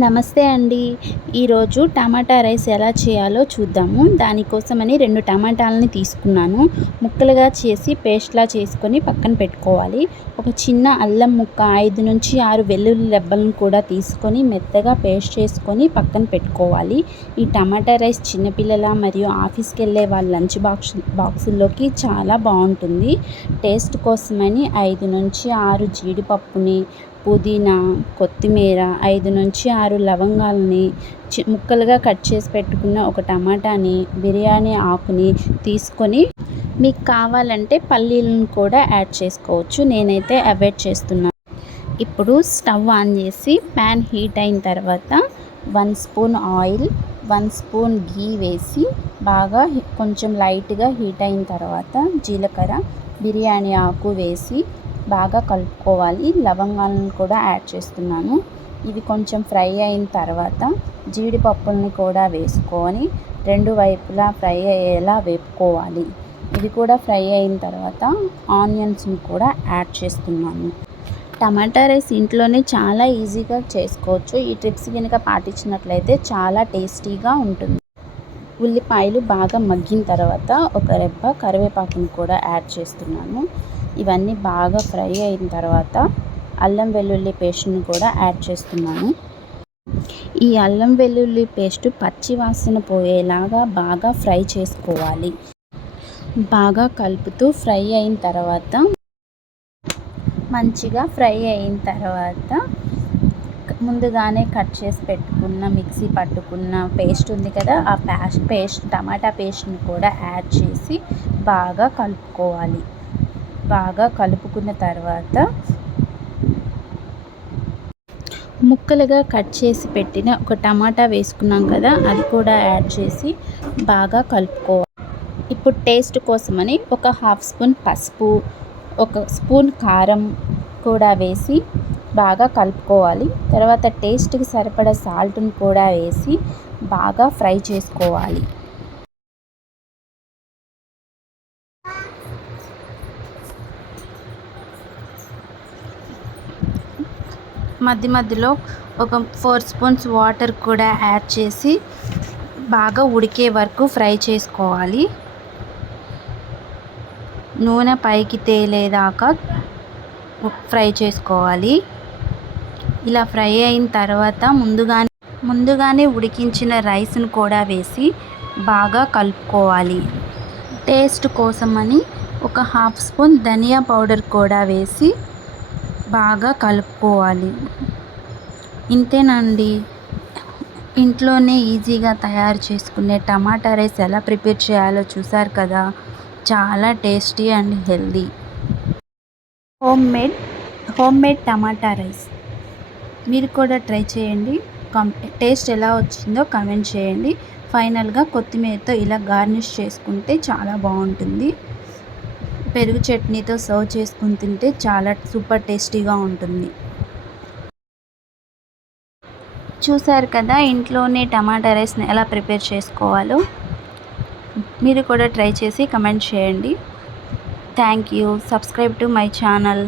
నమస్తే అండి. ఈరోజు టమాటా రైస్ ఎలా చేయాలో చూద్దాము. దానికోసమని రెండు టమాటాలని తీసుకున్నాను. ముక్కలుగా చేసి పేస్ట్లా చేసుకొని పక్కన పెట్టుకోవాలి. ఒక చిన్న అల్లం ముక్క ఐదు నుంచి ఆరు వెల్లుల్లి రెబ్బలను కూడా తీసుకొని మెత్తగా పేస్ట్ చేసుకొని పక్కన పెట్టుకోవాలి. ఈ టమాటా రైస్ చిన్నపిల్లల మరియు ఆఫీస్కి వెళ్ళే వాళ్ళ లంచ్ బాక్స్ బాక్సుల్లోకి చాలా బాగుంటుంది. టేస్ట్ కోసమని ఐదు నుంచి ఆరు జీడిపప్పుని పుదీనా కొత్తిమీర ఐదు నుంచి ఆరు లవంగాలని చి ముక్కలుగా కట్ చేసి పెట్టుకున్న ఒక టమాటాని బిర్యానీ ఆకుని తీసుకొని మీకు కావాలంటే పల్లీలను కూడా యాడ్ చేసుకోవచ్చు. నేనైతే అవాయిడ్ చేస్తున్నాను ఇప్పుడు స్టవ్ ఆన్ చేసి ప్యాన్ హీట్ అయిన తర్వాత one spoon oil one spoon ghee వేసి బాగా కొంచెం లైట్గా హీట్ అయిన తర్వాత జీలకర్ర బిర్యానీ ఆకు వేసి బాగా కలుపుకోవాలి. లవంగాలను కూడా యాడ్ చేస్తున్నాను. ఇవి కొంచెం ఫ్రై అయిన తర్వాత జీడిపప్పుల్ని కూడా వేసుకొని రెండు వైపులా ఫ్రై అయ్యేలా వేపుకోవాలి. ఇది కూడా ఫ్రై అయిన తర్వాత ఆనియన్స్ని కూడా యాడ్ చేస్తున్నాను. టమాటా రైస్ ఇంట్లోనే చాలా ఈజీగా చేసుకోవచ్చు. ఈ ట్రిప్స్ కనుక పాటించినట్లయితే చాలా టేస్టీగా ఉంటుంది. ఉల్లిపాయలు బాగా మగ్గిన తర్వాత ఒక రెబ్బ కరివేపాకుని కూడా యాడ్ చేస్తున్నాను. ఇవన్నీ బాగా ఫ్రై అయిన తర్వాత అల్లం వెల్లుల్లి పేస్ట్ని కూడా యాడ్ చేస్తున్నాను. ఈ అల్లం వెల్లుల్లి పేస్ట్ పచ్చి వాసన పోయేలాగా బాగా ఫ్రై చేసుకోవాలి. బాగా కలుపుతూ ఫ్రై అయిన తర్వాత మంచిగా ఫ్రై అయిన తర్వాత ముందుగానే కట్ చేసి పెట్టుకున్న మిక్సీ పట్టుకున్న పేస్ట్ ఉంది కదా ఆ పేస్ట్ పేస్ట్ టమాటా పేస్ట్ని కూడా యాడ్ చేసి బాగా కలుపుకోవాలి. బాగా కలుపుకున్న తర్వాత ముక్కలుగా కట్ చేసి పెట్టిన ఒక టమాటా వేసుకున్నాం కదా అది కూడా యాడ్ చేసి బాగా కలుపుకోవాలి. ఇప్పుడు టేస్ట్ కోసమని ఒక హాఫ్ స్పూన్ పసుపు ఒక స్పూన్ కారం కూడా వేసి బాగా కలుపుకోవాలి. తర్వాత టేస్ట్కి సరిపడా సాల్ట్ని కూడా వేసి బాగా ఫ్రై చేసుకోవాలి. మధ్య మధ్యలో ఒక ఫోర్ స్పూన్స్ వాటర్ కూడా యాడ్ చేసి బాగా ఉడికే వరకు ఫ్రై చేసుకోవాలి. నూనె పైకి తేలేదాకా ఫ్రై చేసుకోవాలి. ఇలా ఫ్రై అయిన తర్వాత ముందుగానే ముందుగానే ఉడికించిన రైస్ను కూడా వేసి బాగా కలుపుకోవాలి. టేస్ట్ కోసమని ఒక హాఫ్ స్పూన్ ధనియా పౌడర్ కూడా వేసి బాగా కలుపుకోవాలి. ఇంతేనండి. ఇంట్లోనే ఈజీగా తయారు చేసుకునే టమాటా రైస్ ఎలా ప్రిపేర్ చేయాలో చూసారు కదా. చాలా tasty and healthy. Home made home made tomato rice. మీరు కూడా ట్రై చేయండి. కం టేస్ట్ ఎలా వచ్చిందో కమెంట్ చేయండి. ఫైనల్గా కొత్తిమీరతో ఇలా గార్నిష్ చేసుకుంటే చాలా బాగుంటుంది. పెరుగు చట్నీతో సర్వ్ చేసుకుని తింటే చాలా సూపర్ టేస్టీగా ఉంటుంది. చూసారు కదా ఇంట్లోనే టమాటా రైస్ని ఎలా ప్రిపేర్ చేసుకోవాలో? మీరు కూడా ట్రై చేసి కమెంట్ చేయండి. Thank you. Subscribe to my channel.